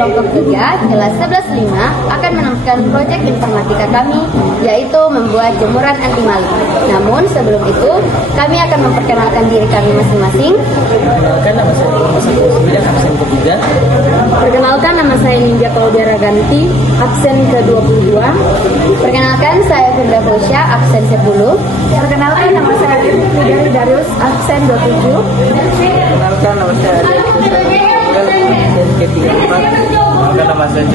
kelompok 3 kelas 11.5 akan meneruskan proyek informatika kami, yaitu membuat jemuran anti maling. Namun sebelum itu, kami akan memperkenalkan diri kami masing-masing. Perkenalkan, nama saya Muhammad Safiuddin, absen ketiga. Perkenalkan, nama saya Ninja Claudia Ganti, absen ke-22. Perkenalkan, saya Firda Fosya, absen 10. Perkenalkan, nama saya Fidari Darius, absen 27. Perkenalkan, nama saya absen ke-34. Perkenalkan, nama saya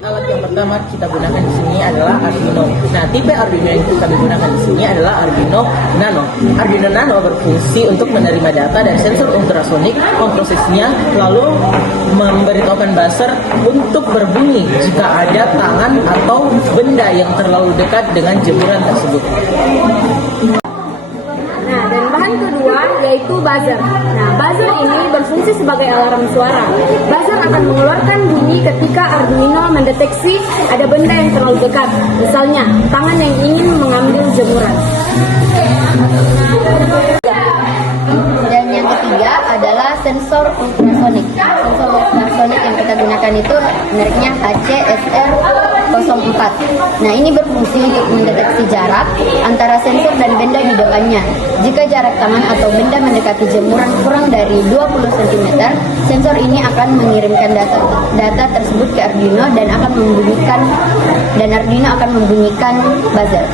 Alat yang pertama kita gunakan di sini adalah Arduino. Nah, tipe Arduino yang kita gunakan di sini adalah Arduino Nano. Arduino Nano berfungsi untuk menerima data dari sensor ultrasonik, memprosesnya, lalu memberitahukan buzzer untuk berbunyi jika ada tangan atau benda yang terlalu dekat dengan jemuran tersebut. Nah, dan bahan kedua yaitu buzzer. Nah, buzzer ini berfungsi sebagai alarm suara. Buzzer akan mengeluarkan bunyi ketika Arduino mendeteksi ada benda yang terlalu dekat. Misalnya, tangan yang ingin mengambil jemuran. Dan yang ketiga adalah sensor ultrasonik. Sensor ultrasonik yang kita gunakan itu mereknya HCSR04. Nah, ini berfungsi untuk mendeteksi jarak antara sensor dan benda di depannya. Jika jarak tangan atau benda mendekati jemuran kurang dari 20 cm, sensor ini akan mengirimkan data tersebut ke Arduino dan Arduino akan membunyikan buzzer.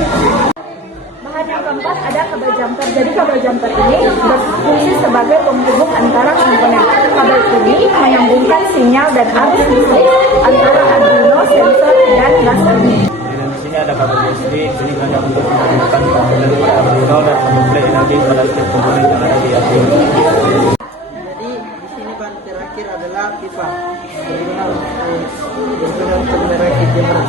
Bahan yang keempat ada kabel jumper. Jadi kabel jumper ini berfungsi sebagai penghubung antara komponen. Kabel ini menyambungkan sinyal dan arus listrik antara Arduino, sensor, dan buzzer. Di sini ada kabel USB, di sini ada untuk menghubungkan komponen Arduino dan mensuplai energi pada setiap komponen yang ada di Arduino. Jadi di sini bahan terakhir adalah pipa. Berguna untuk merakit jemuran.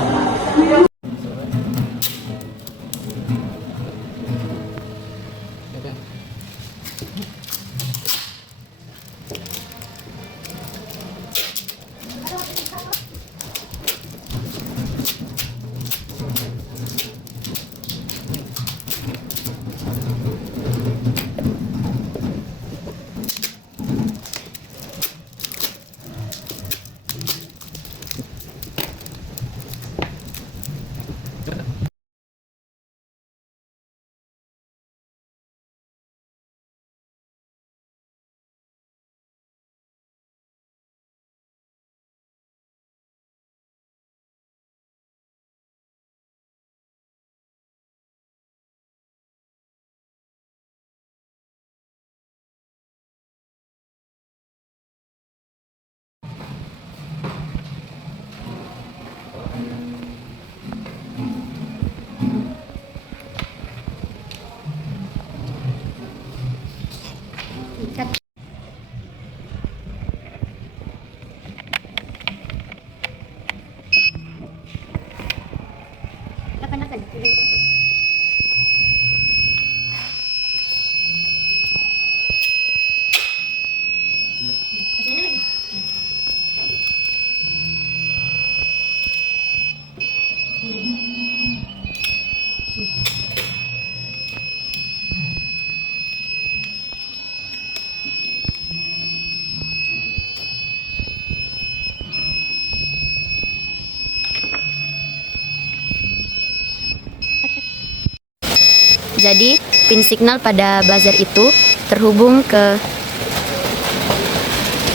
Jadi, pin signal pada buzzer itu terhubung ke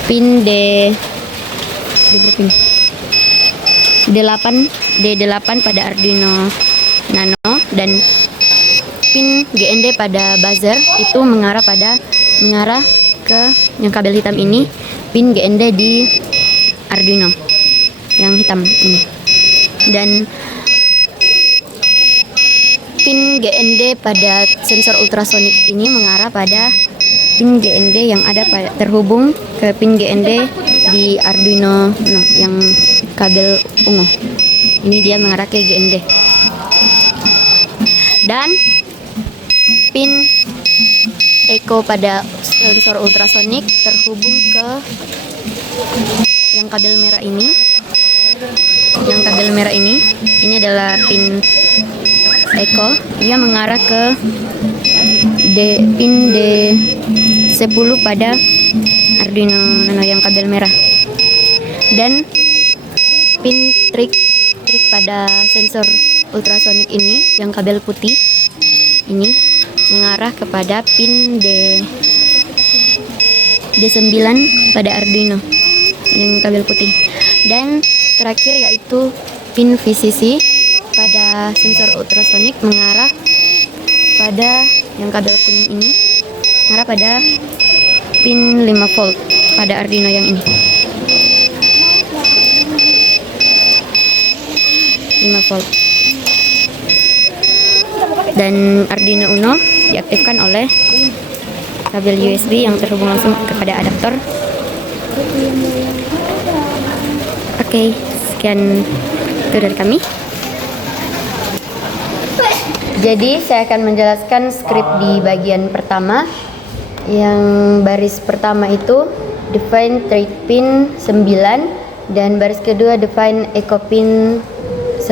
pin D8 pada Arduino Nano, dan pin GND pada buzzer itu mengarah ke yang kabel hitam ini, pin GND di Arduino yang hitam ini. Dan pin GND pada sensor ultrasonik ini mengarah pada pin GND yang ada terhubung ke pin GND di Arduino yang kabel ungu. Ini dia mengarah ke GND. Dan pin echo pada sensor ultrasonik terhubung ke yang kabel merah ini. Yang kabel merah ini adalah pin echo, dia mengarah ke pin D10 pada Arduino Nano yang kabel merah. Dan pin trik pada sensor ultrasonik ini yang kabel putih ini mengarah kepada pin D9 pada Arduino yang kabel putih. Dan terakhir yaitu pin VCC pada sensor ultrasonik mengarah pada yang kabel kuning ini, mengarah pada pin 5 volt pada Arduino yang ini. 5 volt. Dan Arduino Uno diaktifkan oleh kabel USB yang terhubung langsung kepada adaptor. Oke, sekian itu dari kami. Jadi saya akan menjelaskan skrip di bagian pertama. Yang baris pertama itu define trade pin 9 dan baris kedua define echo pin 10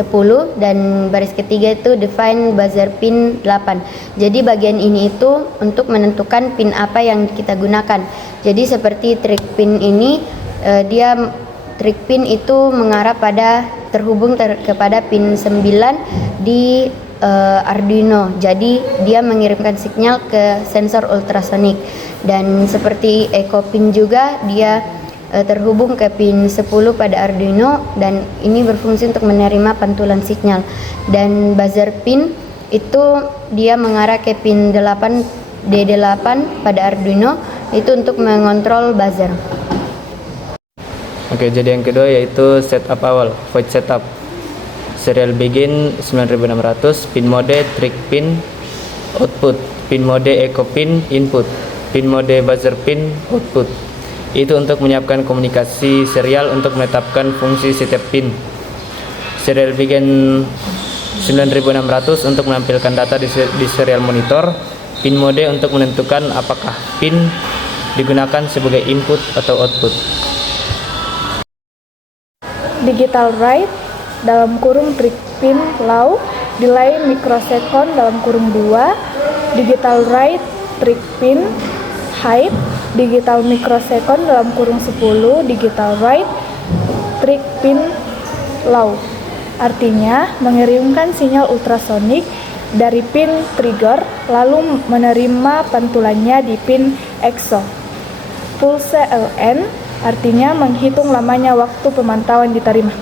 dan baris ketiga itu define buzzer pin 8. Jadi bagian ini itu untuk menentukan pin apa yang kita gunakan. Jadi seperti trig pin ini dia trig pin itu mengarah pada terhubung kepada pin 9 di Arduino. Jadi dia mengirimkan sinyal ke sensor ultrasonik. Dan seperti echo pin juga dia terhubung ke pin 10 pada Arduino dan ini berfungsi untuk menerima pantulan sinyal. Dan buzzer pin itu dia mengarah ke pin 8 D8 pada Arduino, itu untuk mengontrol buzzer. Oke, jadi yang kedua yaitu setup awal, void setup. Serial begin 9600, pin mode trig pin output, pin mode echo pin input, pin mode buzzer pin output. Itu untuk menyiapkan komunikasi serial untuk menetapkan fungsi setiap pin. Serial begin 9600 untuk menampilkan data di serial monitor. Pin mode untuk menentukan apakah pin digunakan sebagai input atau output. Digital write dalam kurung trig pin low delay microsecond dalam kurung 2, digital write trig pin height digital microsecond dalam kurung 10, digital write trig pin low. Artinya mengirimkan sinyal ultrasonik dari pin trigger lalu menerima pantulannya di pin EXO. Pulse LN artinya menghitung lamanya waktu pemantauan diterima.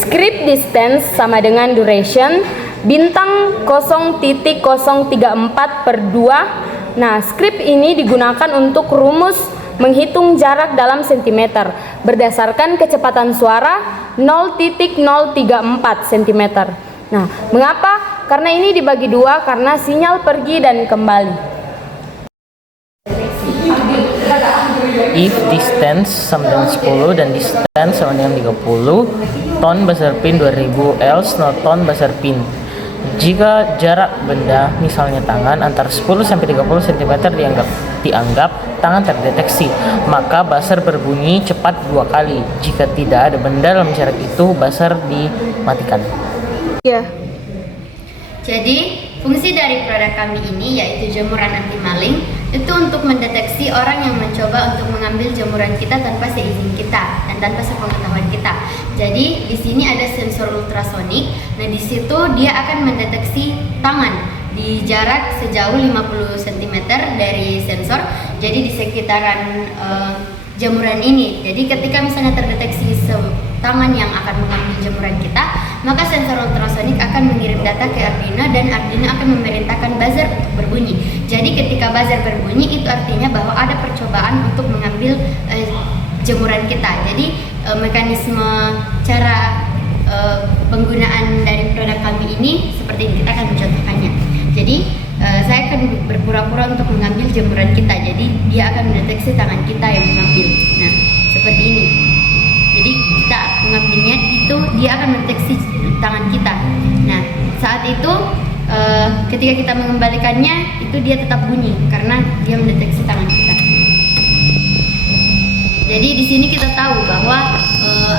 Script distance sama dengan duration bintang 0.034/2. Nah, script ini digunakan untuk rumus menghitung jarak dalam sentimeter berdasarkan kecepatan suara 0.034 cm. Nah, mengapa? Karena ini dibagi dua karena sinyal pergi dan kembali. If distance sama dengan 10 dan distance sama dengan 30, ton buzzer pin 2000 else no ton buzzer pin. Jika jarak benda, misalnya tangan, antara 10 sampai 30 cm dianggap tangan terdeteksi, maka buzzer berbunyi cepat 2 kali. Jika tidak ada benda dalam jarak itu, buzzer dimatikan. Ya. Jadi, fungsi dari produk kami ini yaitu jemuran anti maling itu untuk mendeteksi orang yang mencoba untuk mengambil jemuran kita tanpa seizin kita dan tanpa sepengetahuan kita. Jadi, di sini ada sensor ultrasonik. Nah, di situ dia akan mendeteksi tangan di jarak sejauh 50 cm dari sensor. Jadi di sekitaran jemuran ini. Jadi ketika misalnya terdeteksi tangan yang akan mengambil jemuran kita, maka sensor ultrasonik akan mengirim data ke Arduino dan Arduino akan memerintahkan buzzer untuk berbunyi. Jadi ketika buzzer berbunyi itu artinya bahwa ada percobaan untuk mengambil jemuran kita. Jadi mekanisme cara penggunaan dari produk kami ini seperti ini, kita akan mencontohkannya. Jadi saya akan berpura-pura untuk mengambil jemuran kita. Jadi dia akan mendeteksi tangan kita yang mengambil. Nah, seperti ini. Jadi kita mengambilnya itu dia akan mendeteksi tangan kita. Nah, saat itu ketika kita mengembalikannya itu dia tetap bunyi karena dia mendeteksi tangan kita. Jadi di sini kita tahu bahwa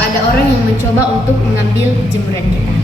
ada orang yang mencoba untuk mengambil jemuran kita.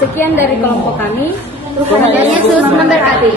Sekian dari kelompok kami. Tuhan Yesus memberkati.